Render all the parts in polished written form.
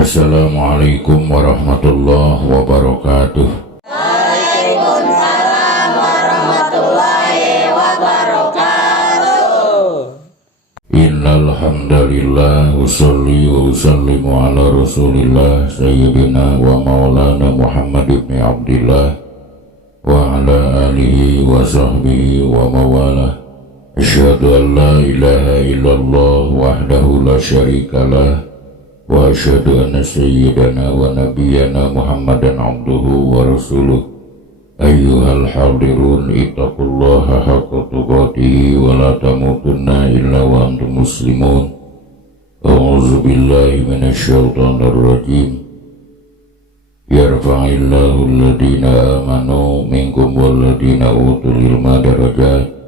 Assalamualaikum warahmatullahi wabarakatuh. Waalaikumsalam warahmatullahi wabarakatuh. Innal hamdalillah usolli wa usallimu ala rasulillah sayyidina wa maulana Muhammad ibn Abdillah wa ala alihi wa sahbihi wa mawalah. Asyhadu an la ilaha illallah wahdahu la syarikalah wa asyhadu anna sayyidana wa nabiyyana Muhammadan abduhu wa rasuluh. Ayyuhal hadirun ittaqullaha haqqa tuqatih wa la tamutunna illa wa antum muslimun. A'udzu billahi minasyaitonir rajim. Yarfa'illahu alladhina amanu minkum walladhina utul ilma darajat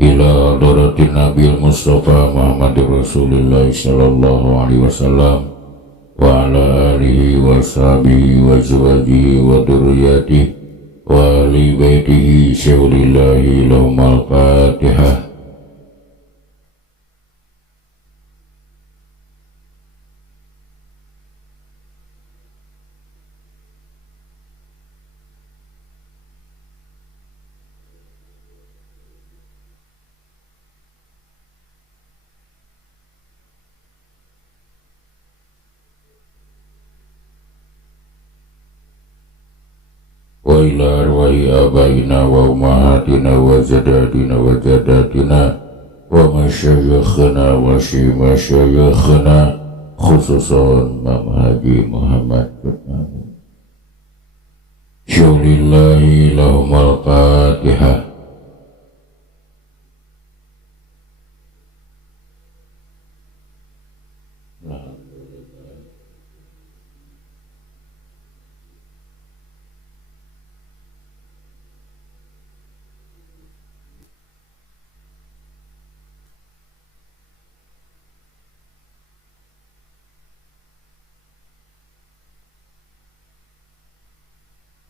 ila hadratin Nabil Mustafa Muhammadur Rasulullah sallallahu alaihi wasallam wa ala alihi wa sahbihi wa azwajihi wa dzurriyyatihi wa ali baitihi syaulillahi lahumul fatihah. Wa ila arwahi abaina wa ummahatina wa jadadina wa jadatina wa masyayikhina wa masyayikhina khususan Imam Haji Muhammad syaulillahi lahumul fatihah.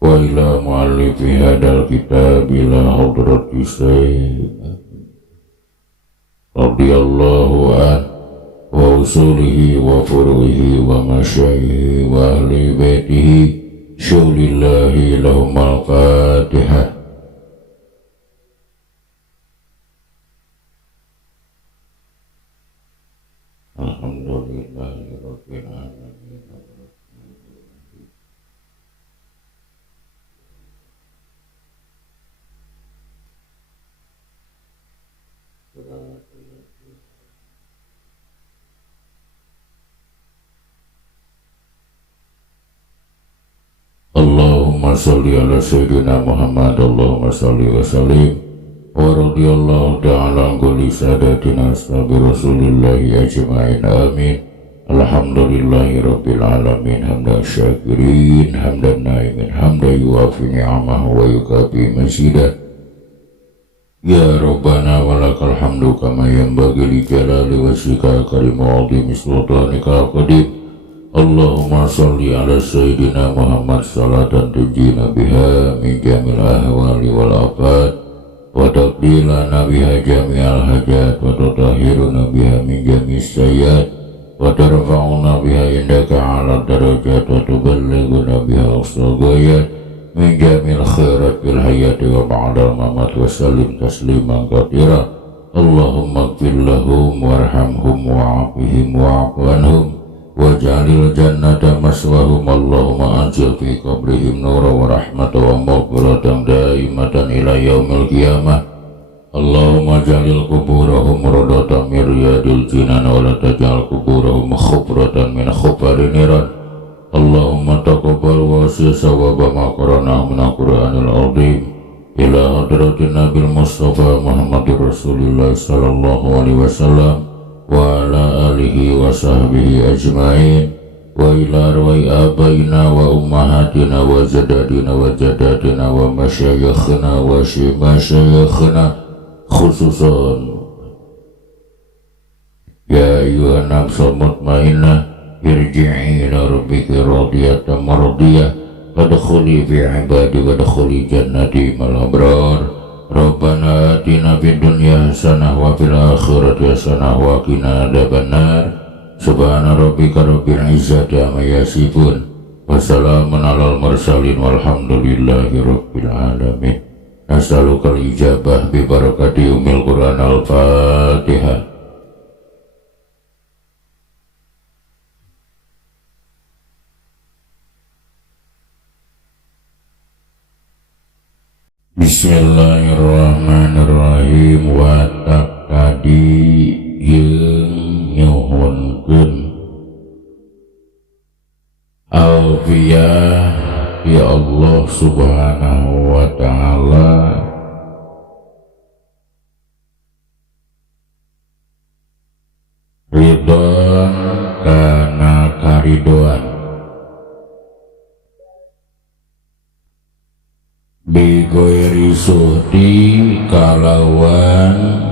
Wa ila muallifi hadal kitab ila hadrati sayyid radhiyallahu an wa usulihi wa furu'ihi wa masyayikhi wa ahli baitihi syaulillahi lahumul fatihah. Alhamdulillahi rabbil alamin. Allahumma salli ala sayyidina Muhammad. Allahumma salli wa sallim wa radiyallahu ta'ala an kulli sadatina ashabi rasulillahi ajma'in amin. Alhamdulillahi rabbil alamin hamdan syakirin hamdan naimin hamdan yuafi ni'amahu wa yukafi masidah. Ya Rabbana walakal hamdu kama yanbaghi li jalali wajhika karimu 'azimi sultanika qadim. Allahumma salli ala sayyidina Muhammad salatan tunjina biha min jamil ahwali wal afat wa taqdilana biha jami'al hajat wa tutahhiruna biha min jami'is sayyiat wa tarfa'una biha indaka 'ala darajat wa tuballighuna biha aqsal ghayat min jamil khairat fil hayati wa ba'dal mamat wa sallim tasliman katsira. Allahumma ighfir lahum warhamhum wa'afihim wa'fu anhum waj'alil jannata maswahum. Allahumma anzil fi qabrihim nuran wa rahmatan wa maghfiratan daimatan ila yaumil qiyamah. Allahumma ja'alil quburahum rawdatan min riyadil jinan wa la taj'al quburahum khufratan min khufarin niran. Allahumma taqabbal wa wasi' sawaba ma qara'nahu min al-Qur'anil 'azim ila hadratin Nabil Mustafa Muhammadur Rasulullah sallallahu alaihi wasallam wa ala alihi wa sahbihi ajma'in wa ila arwai abaina wa ummahatina wa jadadina wa jadatina wa masyayikhina wa masyayikhina khususan ya ayyuhan nafsul mutmainnah irji'i ila rabbiki radiyatan mardiyah wadkhuli fi ibadi wadkhuli jannati mal abrar. Rabbana atina fid dunya hasanah wa fil akhirati hasanah wa qina adzabannar. Subhana rabbika rabbil izzati amma yasifun, wassalamun alal mursalin, walhamdulillahi rabbil alamin. Nas'alukal ijabah bi barakati umil Qur'an al-Fatihah. Bismillahirrahmanirrahim. Watak tadi yang nyuhunkeun alfiyah ya Allah subhanahu wa ta'ala ridon kana karidoan bigoiri suhti kalawan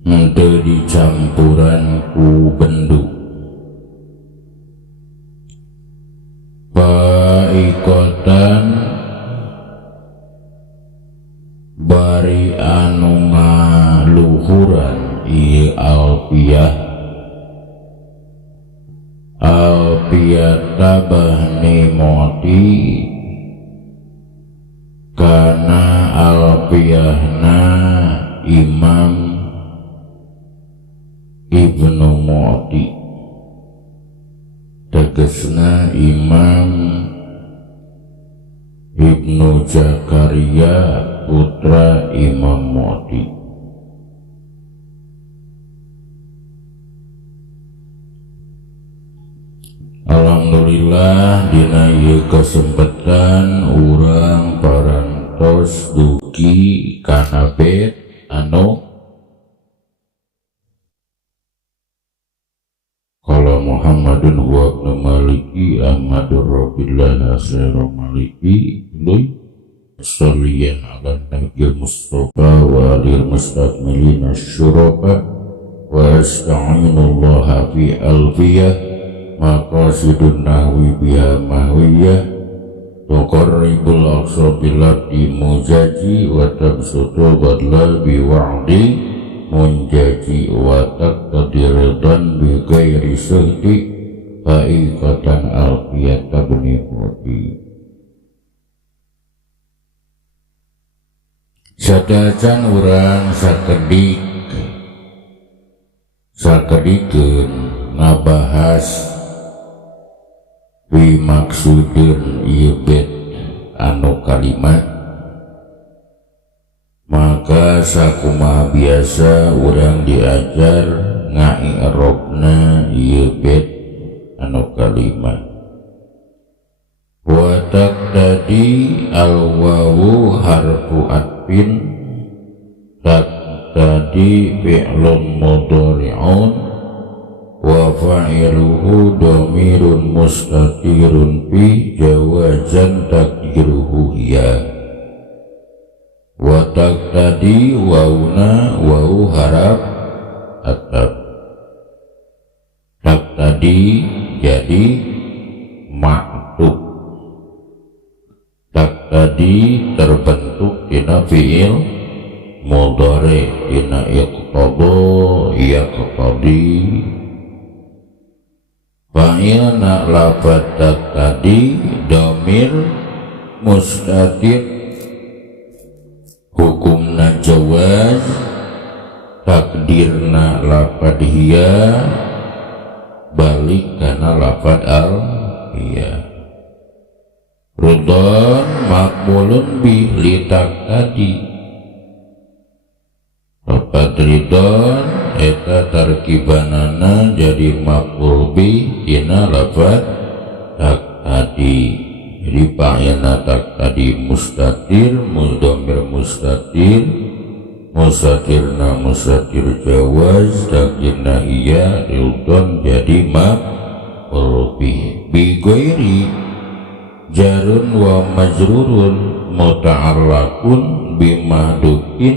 henteu dicampuran ku bendu paikotan bari anu ngaluhuran ieu alfiyah tabahni moti kana alfiyahna Imam Ibnu Moti, tegesna Imam Ibnu Zakaria putra Imam Moti. Alhamdulillah dina ieu kesempatan urang parantos dugi kana bet anu qala Muhammadun huwa ibnu Maliki Ahmadur Rabbillah Asyaru Maliki lui salliyan ala Nabi Mustafa wa alil mustakmilin asyurafa wa asta'inullaha fi alfiyah maqasidun nahwi biha mahwiyah tuqarribul aqsa bilabdi mujaji wa tabsutu badlal biwa'di munjaji wa taqtadiran bi ghairi suhdi fa'iqatan alfiyat tabni mudi. Sadacan urang sakedikeun ngabahas wi maksudun ieu bet anu kalimat, maka sakumaha biasa urang diajar nga'irobna ieu bet anu kalimat. Watak tadi al-wawu harfu atfin, tak tadi fi'lun mudhari'un wa fa'iluhu dhamirun mustatirun fi jawazan takdiruhu ya. Wa taqtadi wauna wau harap atap, taqtadi jadi maktub, taqtadi terbentuk dina fi'il mudhari dina iqtada yaqtadi. Fa'ilna lafad taqtadi dhamir mustatir hukumna jawaz, takdirna lafad hiya balik kana lafad al hiya. Ridon maqbulun bi li taqtadi, lafad ridon eta tarkibanana jadi maqbul bi dina lafad taqtadi. Jadi fa'ilna taqtadi mustatir, mudhamir mustatir, mustatirna mustatir jawaz, takdirna iya ridon jadi maqbul bi ghairi jarun wa majrurun muta'allaqun bi mahdukin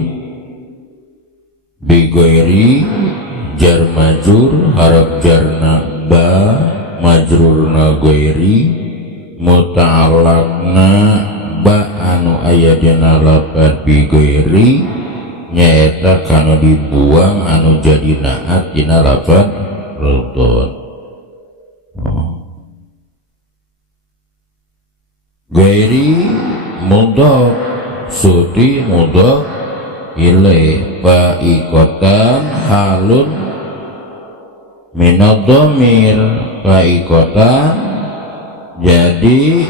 bi ghairi jar majrur harap jarna ba majrurna ghairi muta'allaqna ba anu aya dina lafaz bi ghairi nyaeta kana dibuang anu jadi naat dina lafaz ridon. Gairi mudhaf suti mudhaf ilaih fa'ikotan halun minadhamir fa'ikotan jadi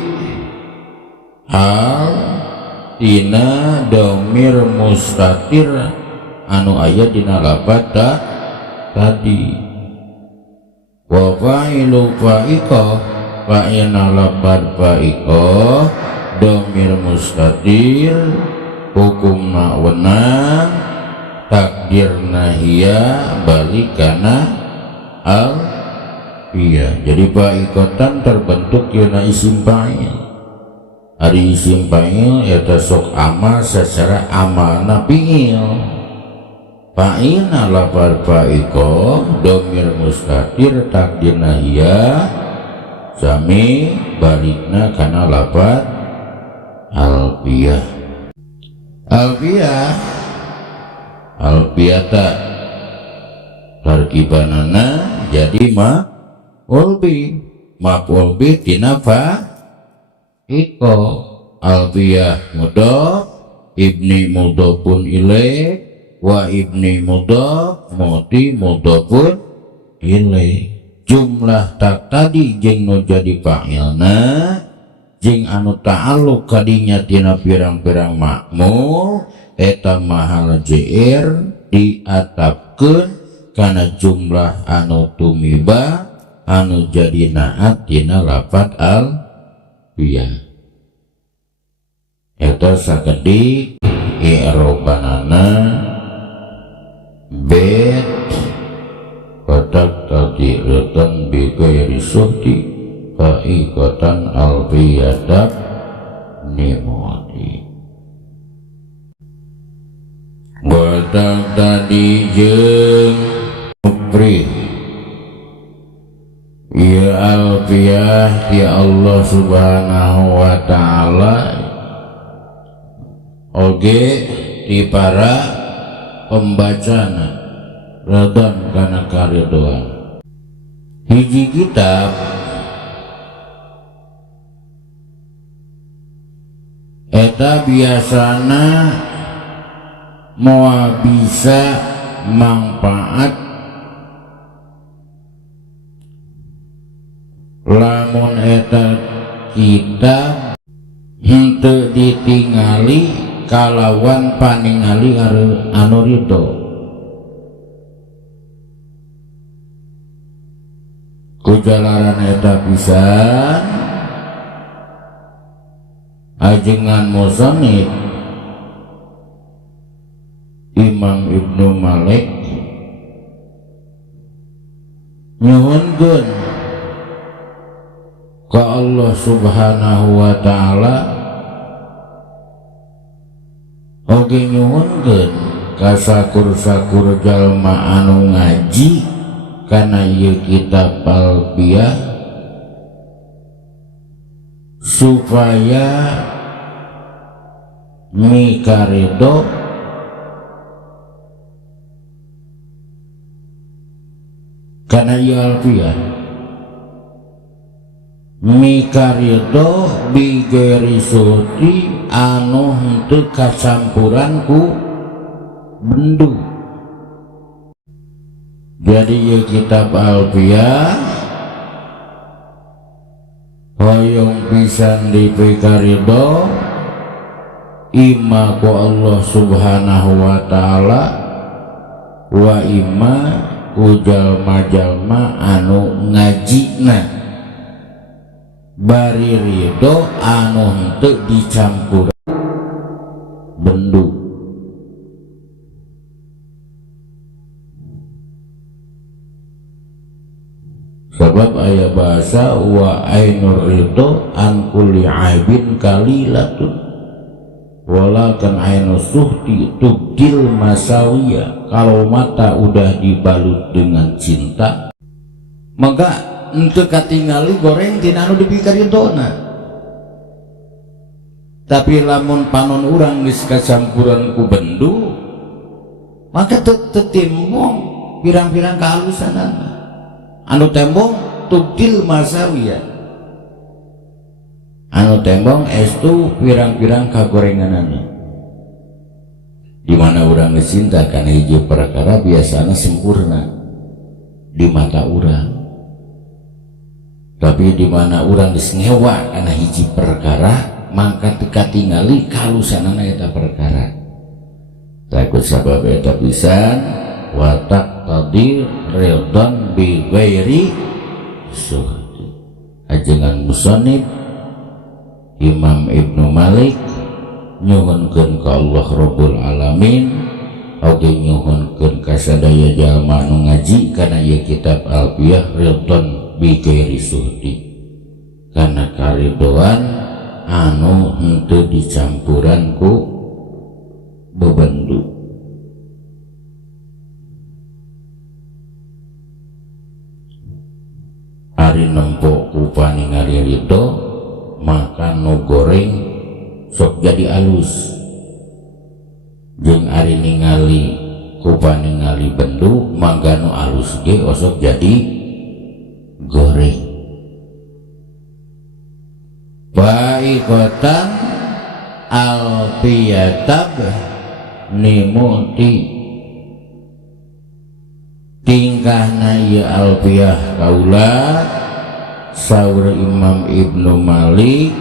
hal tina domir mustatir anu aya dina lafaz tadi. Wa fa'ilu fa'iqah fa'ina lafaz fa'iqah domir mustatir hukumna wenang takdirna hiya balikana al iya. Jadi fa'iqatan terbentuk yana isim fa'il. Ari isim fa'il eta sok amal secara amalna fi'il. Fa'ilna lafaz fa'iqah domir mustatir takdirna hiya sami balikna kana lafaz alfiyah. Alfiyata tarkibanana jadi maf'ul bi tina fa'iqah. Alfiyah mudhaf ibni mudhafun ilaih wa ibni mudhaf mudi mudhafun ilaih. Jumlah tak tadi jeung nu jadi fa'ilna jeung anu ta'alluq kadinya tina pirang-pirang ma'mul eta mahal JR diatapkeun kana jumlah anu tumiba anu jadi naat tina lafaz alfiyah. Eta sakedik i'robanana bet kotak tadi retan bi ghairi suhti fa'iqatan alfiyatak nimodi. Kotak tadi jeung mufrih ya alfiyah ya Allah subhanahu wa ta'ala oge di para pembacana redon kana karidoan. Hiji kitab eta biasana moal bisa manfaat lamun eta kitab henteu ditingali kalawan paningali anu ridho. Kujalaran eta pisan ajengan musannif Imam Ibnu Malik nyuhunkeun ka Allah subhanahu wa ta'ala oge nyuhunkeun ka sakur-sakur jalma anu ngaji kana ieu kitab alfiyah supaya mikaredo kana ieu alfiyah mikaredo bi ghairi suhti anu henteu kacampuran ku bendu. Jadi ieu kitab alfiyah hoyong pisan dipikaridho imma ku Allah subhanahu wa ta'ala wa imma ku jalma-jalma anu ngajina bari ridho anu henteu dicampur bendu. Sebab ayat bahasa wa ainur ridho an kulli aibin kalilatun walakan ainu suhti tubdil masawiya. Kalau mata udah dibalut dengan cinta maka untuk katingali goreng tina anu dipikaridona. Tapi lamun panon urang geus kacampuran ku bendu maka tetimbung pirang-pirang kehalusanana anu tembong tubdil masawiyah anu tembong estu pirang-pirang kagorenganana di mana urang cinta kana hiji perkara biasana sempurna di mata urang, tapi di mana urang geus ngewa kana hiji perkara mangka teu katingali kalusanana eta perkara. Takut sabab eta pisan wa taqdir ridwan bi ghairi suhdi. Ajengan musannif Imam Ibnu Malik nyuhunkeun ka Allah Rabbul Alamin oge nyuhunkeun ka sadaya jalma anu ngaji kana ieu kitab Alfiyah ridwan bi ghairi suhdi, kana karidoan anu henteu dicampuran ku bebendu. Ari nempo ku paningali ridho maka nu goreng sok jadi alus, jeung ari ningali ku paningali bendu mangga nu alus ge osok jadi goreng. Baikotan alfiyatab nimuti tingkahna ieu alfiyah kaula saur Imam Ibnu Malik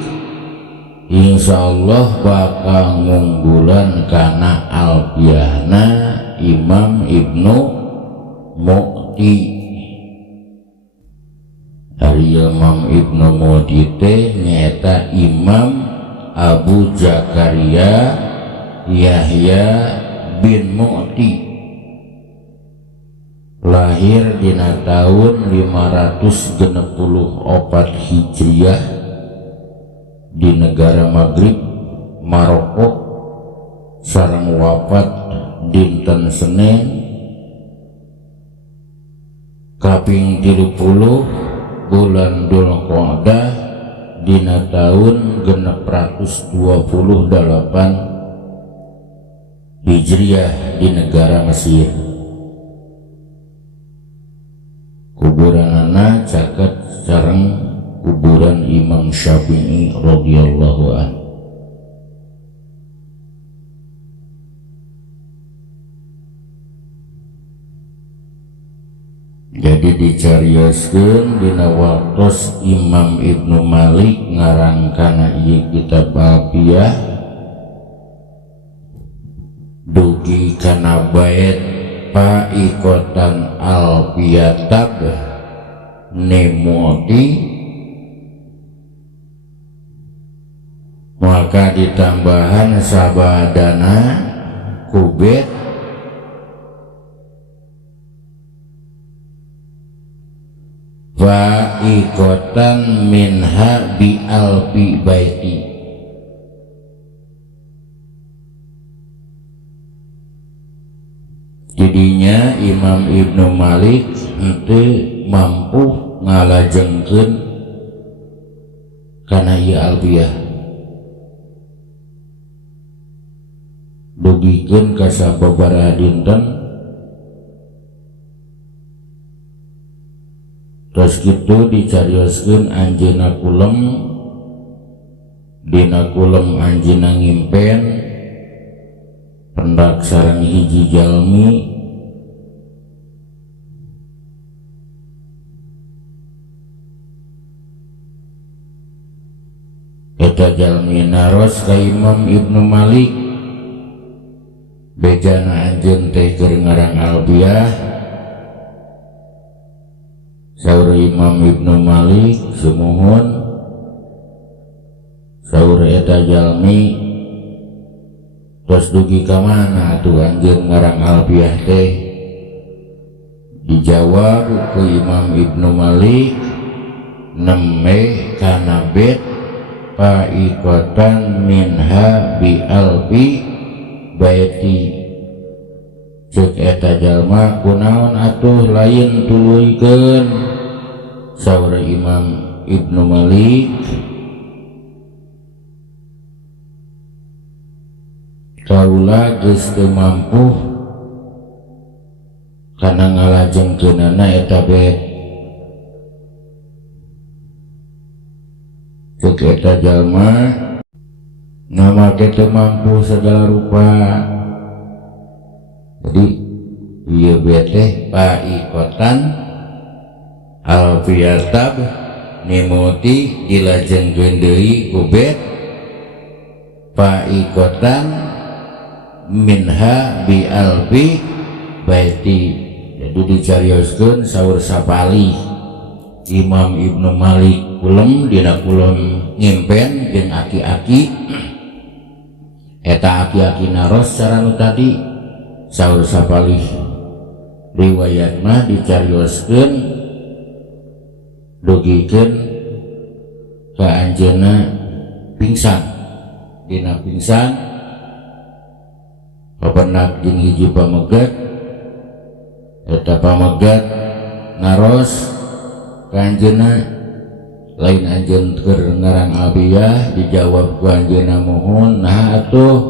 insyaallah bakal ngunggulan kana alfiyahna Imam Ibnu Mu'ti. Ari Imam Ibnu Mu'ti teh nyaeta Imam Abu Zakaria Yahya bin Mu'ti, lahir dina tahun 564 Hijriah di negara Maghrib Maroko, sareng wafat dinten Senin kaping 30 bulan Dzulqa'dah dina tahun 628 Hijriah di negara Mesir. Kuburanana caket sareng kuburan Imam Syafi'i radhiyallahu anhu. Jadi dicarioskeun dina waktos Imam Ibnu Malik ngarangkana ieu kitab Alfiyah dugi kana bait paikotan alfiyatab nimuti, maka ditambahan sabadana kubet faikotan minha bi alfi baiti. Jadinya Imam Ibnu Malik henteu mampu ngalajengkeun kana ieu alfiyah, dugikeun ka sababaraha dinten. Terus kitu dicarioskeun anjeunna kulem, dina kulem anjeunna ngimpen pendak sareng hiji jalmi eta jalmi naros ka Imam Ibnu Malik bejana anjeun teh keur ngarang alfiyah. Saur Imam Ibnu Malik sumuhun saur eta jalmi terus dugi ka mana tuh anjeun ngarang alfiyah teh. Dijawab ku Imam Ibnu Malik neme kana bait faikotan minha bi alfi baiti. Cek eta jalma kunaon atuh lain tuluikeun, saur Imam Ibnu Malik kaula geus teu mampu kana ngalajengkeunana eta bet cek eta jalma nama kita mampu segala rupa. Jadi ieu bete paikotan alfiyatab nimuti dilajengkeun deui ku bet paikotan minha bi alfi baiti. Jadi dicarioskeun saur sapali Imam Ibnu Malik kulem dina kulem ngimpen jeung aki-aki eta aki-aki naros sarana tadi saur sapali riwayat mah dicarioskeun dugikeun ka anjeunna pingsan. Dina pingsan pabenak jeung hiji pamegat eta pamegat naros ka anjeunna lain anjeun keur ngarang abiyah dijawab ku anjeunna mohon nah atuh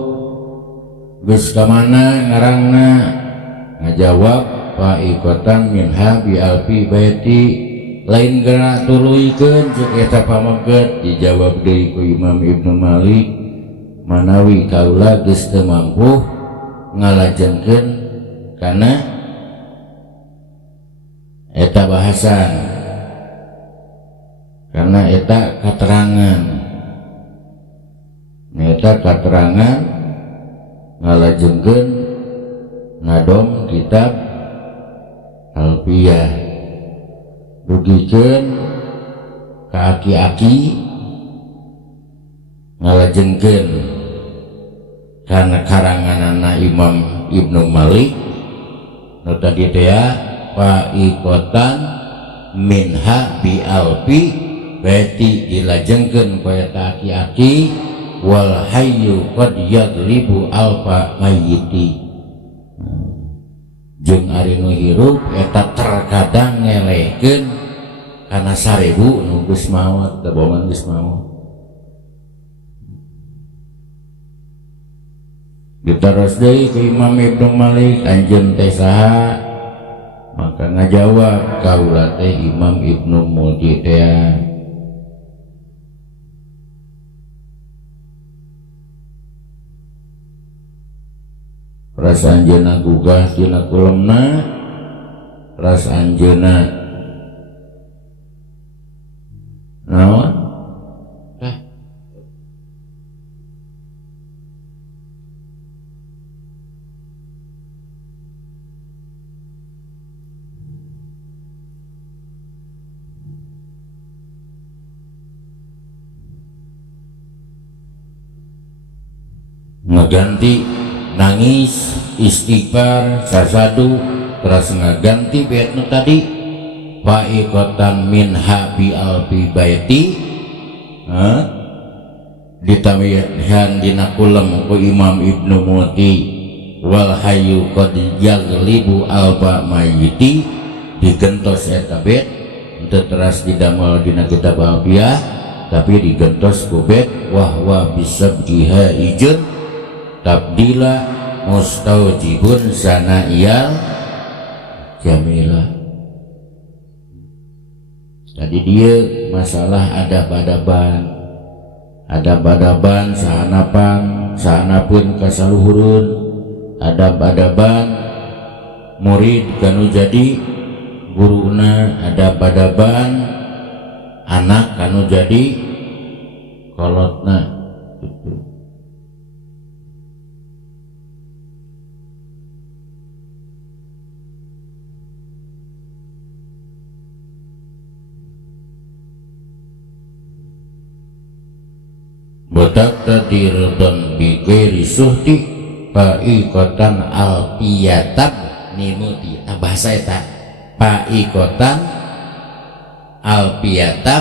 geus ka mana ngarangna ngajawab paikotan minha bi alfi baiti lain geura tuluykeun ceuk eta pamegat dijawab deui ku Imam Ibnu Malik manawi kaula geus teu mampu ngalajengkeun kana eta bahasan karena eta katerangan ngalajengkeun ngadom kitab alfiyah dugikeun ka aki-aki ngalajengkeun karena karanganana Imam Ibnu Malik nu tadi teh paikotan minha bi alfi baiti dilajengkeun ku eta aki-aki wal hayyu qad yaglibu alfa mayyiti jeung ari nu hirup eta terkadang ngelehkeun kana 1000 nu geus maot da boman geus maot. Ditaros deui ke Imam Ibnu Malik anjeun teh saha maka ngajawab kaula teh Imam Ibnu Mudi teh ras anjeunna gugah tina kulemna ras anjeunna naon ngeganti nangis istighfar sasadu terus ngaganti bait nu tadi paikotan minha bi alfi baiti ditambahan dina kulem ku Imam Ibnu Mudi wal hayyu qad yaglibu alfa mayyiti digentos eta bait teu teras didamel dina kitab alfiyah tapi digentos ku bait wahwa bisabjiha ijun tabdila mustaujibun sana'iyal jamilah. Tadi dia masalah adab-adaban sahanapun kasaluhurun adab-adaban murid kanu jadi guruna adab-adaban anak kanu jadi kolotna gitu. Botak tadir dan bigeri suhti paikotan alfiyatab nimuti bahasa eta paikotan alfiyatab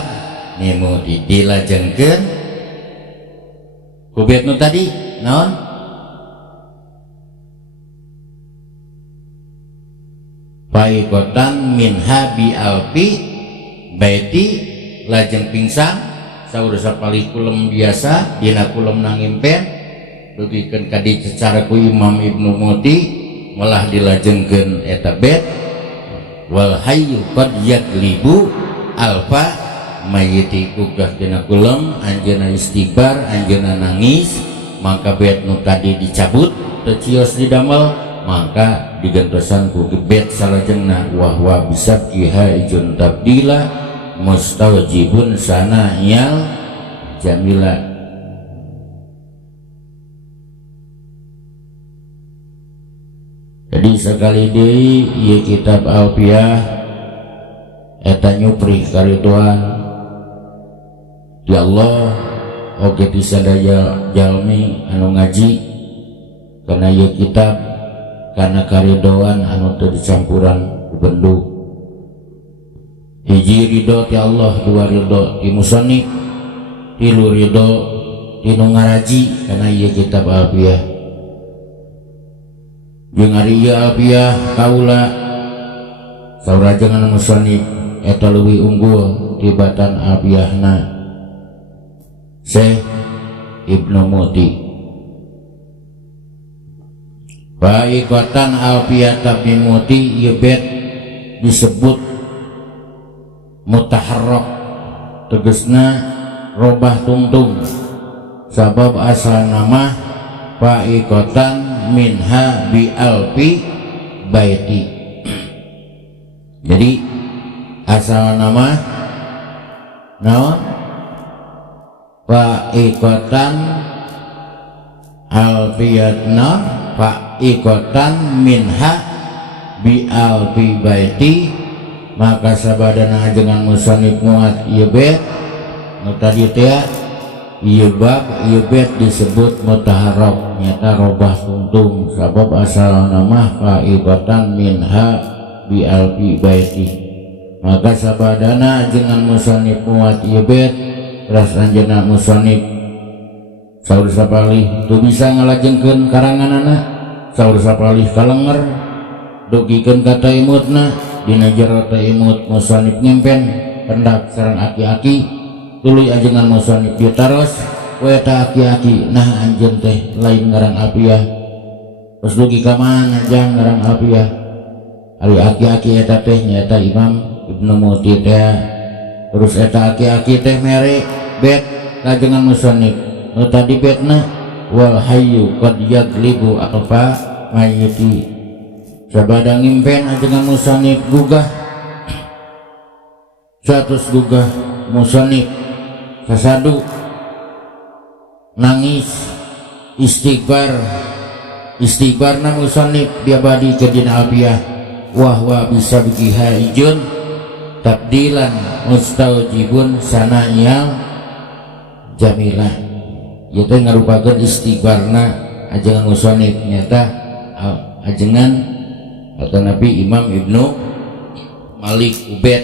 nimuti dilajengkeun ku bait nu tadi naon paikotan minha bi alfi baiti lajeng pingsan saur sapali kulem biasa dina kulem nangimpen dugikeun kadi secara ku Imam Ibnu Mudi malah dilajengkeun eta bet wal hayyu qad yaglibu alfa mayyiti ugah tina kulem anjeunna istighfar anjeunna nangis maka bet nu tadi dicabut teu cios didamel maka digentosan ku bet salajengna wahwa bisa ihaijun tabdila mustawjibun sana'iyal jamila. Jadi sekali deui ieu kitab Alfiyah eta nyupri kariduan di Allah oge ti sadaya jalmi anu ngaji kana ieu kitab kana karidoan anu teu dicampuran ku bendu. Hiji ridho ti Allah, dua ridho ti musannif, tilu ridho ti nu ngaraji kana ieu kitab Alfiyah. Jeung ari ieu Alfiyah kaula saurajengan musannif eta leuwih unggul tibatan Alfiyahna Syekh Ibnu Muti. Baikatan Alfiyah Ibnu Muti ieu bet disebut mutaharrak tegesna robah tungtung sabab asal nama faikotan minha bi alfi baiti. Jadi asal nama naon faikotan alfiyatna faikotan minha bi alfi baiti maka sabadana ajengan musannif muat ieu bet nu tadi teh ieu bab ieu bet disebut mutaharrak nyata robah tungtung sabab asal nama faibatan minha bi alfi baiti maka sabadana ajengan musannif muat ieu bet teras anjeunna musannif saur sapalih teu bisa ngalajengkeun karanganana saur sapalih kalenger dugikeun ka taimutna dina jero taimut musannif nyimpen pendak sareng aki-aki tuluy ajengan musannif ditaros we eta aki-aki nah anjeun teh lain ngaran Alfiyah terus dugi ka mana jang ngaran Alfiyah ari aki-aki eta teh nyaeta Imam Ibnu Muti teh terus eta aki-aki teh mere bet kajengan musannif nu tadi betna wal hayyu qad yaglibu alfa mayyiti sabada ngimpen ajengan musannif gugah 100 gugah musannif sasadu nangis istighfarna musannif dia badi ke dina Alfiyah wahwa bisa biha ijun tabdilan mustawjibun sana'iyal jamilah ieu teh ngarupakeun istighfarna ajengan musannif nyata ajengan atau Nabi Imam Ibnu Malik Ubed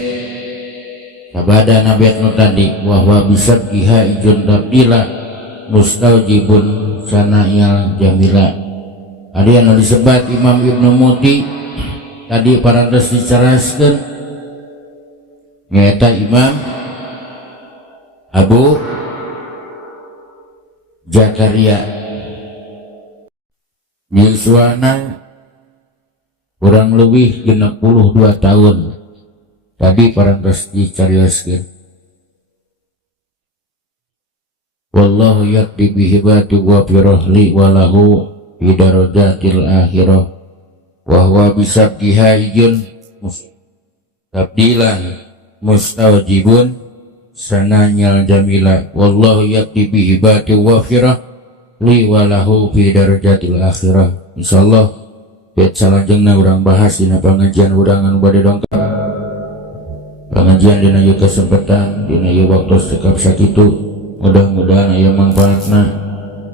sabada nabiat nu tadi wahwa bisa biha ijun tabdila mustawjibun sana'iyal jamila. Adi anu disebat Imam Ibnu Muti tadi parantos dicaraskeun nyaeta Imam Abu Zakaria yuswana kurang lebih 62 tahun tadi parantos dicarioskeun wallahu yakti bihibati wa firahli walahu bidarajatil akhirah wa huwa bisabkiha ijun tabdilan mustawjibun sananyal jamila wallahu yakti bihibati wa firahli walahu bidarajatil akhirah. Insyaallah bet salajengna urang bahas dina pangajian urang anu bade dongkap pangajian dina ieu kesempatan dina ieu waktu sekap sakitu mudah-mudahan aya manfaatna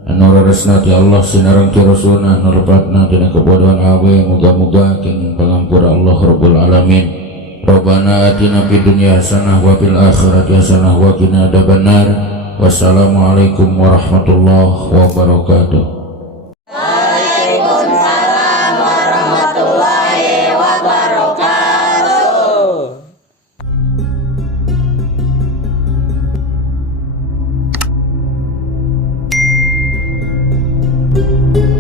anu raresna ti Allah sinareng ti Rasulna anu lepatna dina kebodohan awe muga-muga kenging pangampura Allah Rabbul Alamin. Rabbana atina fid dunya hasanah wa fil akhirati hasanah wa qina adzabannar. Wassalamualaikum warahmatullahi wabarakatuh. Thank you.